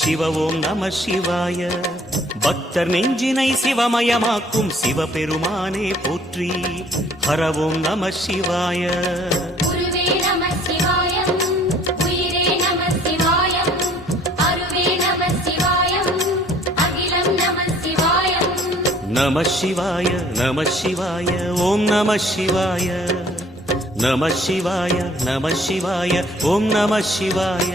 சிவ ஓம் நம சிவாய பக்தர் நெஞ்சினை சிவமயமாக்கும் சிவபெருமானே போற்றி ஹரவோம் நம சிவாய நம சிவாய நம சிவாய ஓம் நம சிவாய நம சிவாய நம சிவாய ஓம் நம சிவாய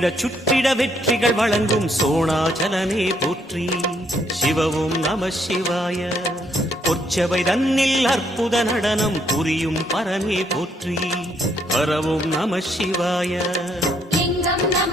சுற்றிட சுற்றிட வெற்றிகள் வழங்கும் சோணாச்சலமே போற்றி சிவவும் நம சிவாய பொற்சவை தன்னில் அற்புத நடனம் புரியும் பரமே போற்றி பரவும் நம சிவாய நம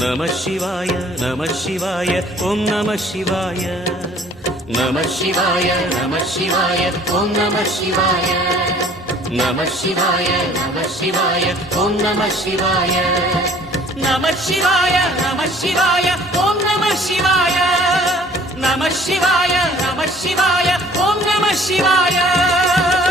नमः शिवाय नमः शिवाय ॐ नमः शिवाय नमः शिवाय नमः शिवाय ॐ नमः शिवाय नमः शिवाय नमः शिवाय ॐ नमः शिवाय नमः शिवाय नमः शिवाय ॐ नमः शिय नमः शिवाय नमः शिवाय ॐ नमः शिवाय